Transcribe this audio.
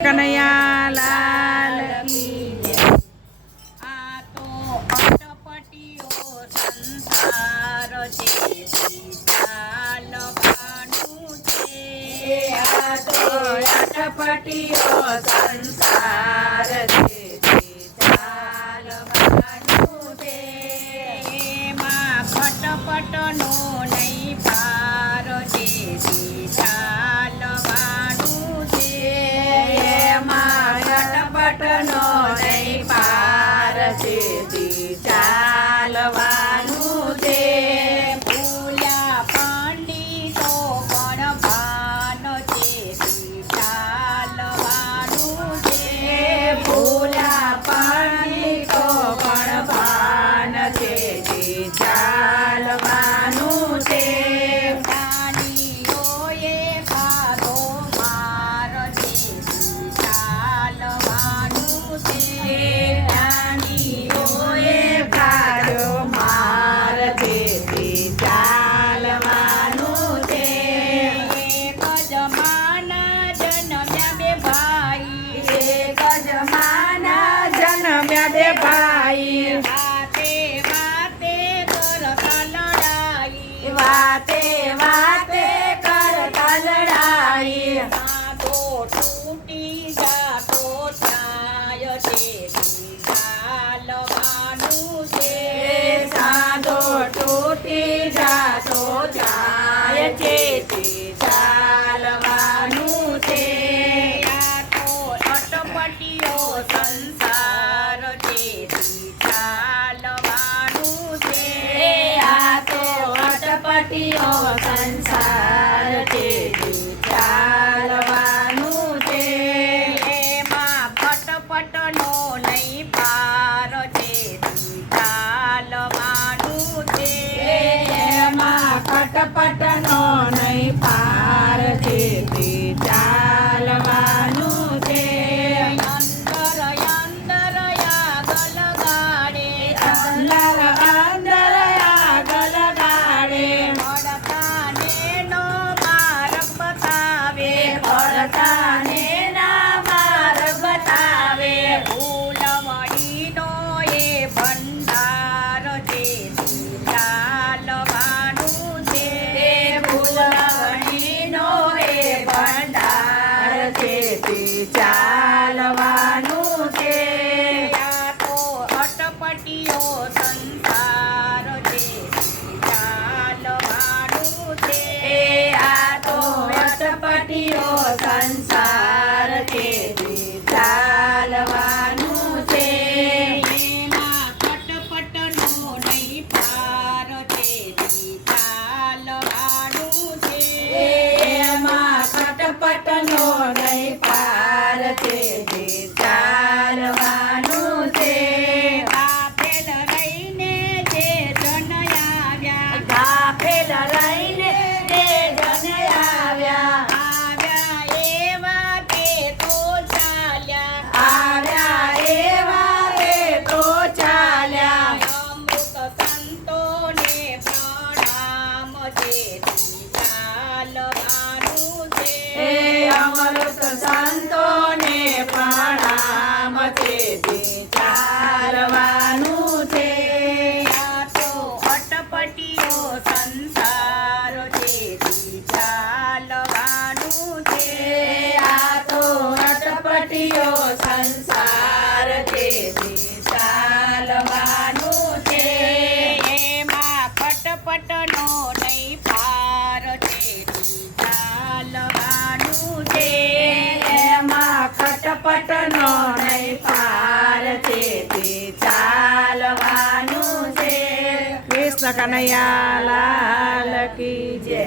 કનૈયા લાલ કી જય। આ તો અટપટીઓ સંસાર છે, ચાલવાનું છે। આ તો અટપટીઓ સંસાર છે, ચાલવાનું છે। એમાં ખટપટનો નહીં પાર છે, ચાલવાનું છે। એમાં અટપટનો નહીં પાર છે, ચાલવાનું છે। ભૂલ્યા પંડિતો પણ ભાન છે, ચાલવાનું છે। ભૂલ્યા પંડિતો પણ ભાન છે, ચાલવાનું છે। જ્ઞાનીઓએ ખાધો માર છે, ચાલવાનું છે। જ્ઞાનીઓએ ખાધો માર છે, ચાલવાનું છે। એક જ માના જન્મ્યા બે ભાઈ, એક જ માના જન્મ્યા બે ભાઈ, વાતે વાતે કરતા લડાઈ, વાતે વાતે કરતા લડાઈ। સાધો તૂટી જાતો થાય છે, ચાલવાનું છે। સાધો તૂટી જાતો જાય છે, ચાલવાનું છે। આ તો અટપટીઓ સંસાર છે, ચાલવાનું છે। આ તો અટપટીઓ સંસાર છે, ચાલવાનું છે। એમાં ફટફટનો નહીં પાર છે, ચાલવાનું છે। એમાં ખટપટનો નહીં પાર છે, ચાલવાનું છે। અંદર અંદર આગળ ગાડે, અંદર અંદર આગળ ગાડે, પડતાને નો માર્ગ બતાવે, પડતાને ના માર્ગ બતાવે। ફૂલવડીનો એ ભંડાર છે, ચાલવાનું છે। ફૂલવણીનો એ ભંડાર છે, ચાલવાનું છે। આ તો અટપટીઓ સંસાર છે, ચાલવાનું છે। આ તો અટપટીઓ સંસાર છે, ચાલવાનું છે। એમાં ખટપટનો નહીં પાર છે, ચાલવાનું છે। એમાં ખટપટનો નહીં પાર છે, ચાલવાનું છે। કાફેલ રહીને જે જન આવ્યા, કાફેલ લઈને તે જન આવ્યા, આવ્યા એવા તે તો ચાલ્યા, આવ્યા એવા તે તો ચાલ્યા। અમૃત સંતોને પ્રણામ છે, ચાલવાનું છે। હે અમૃત સંતોને પ્રણામ છે, ચાલવાનું છે। આ તો અટપટીઓ સંસાર છે, ચાલવાનું છે। આ તો અટપટીઓ સંસાર છે, ચાલવાનું છે। એમાં ખટપટનો નહીં પાર છે, ચાલવાનું છે। એમાં ખટપટનો નહીં પાર છે, ચાલવાનું છે। કૃષ્ણ કનૈયા લાલ કી જય।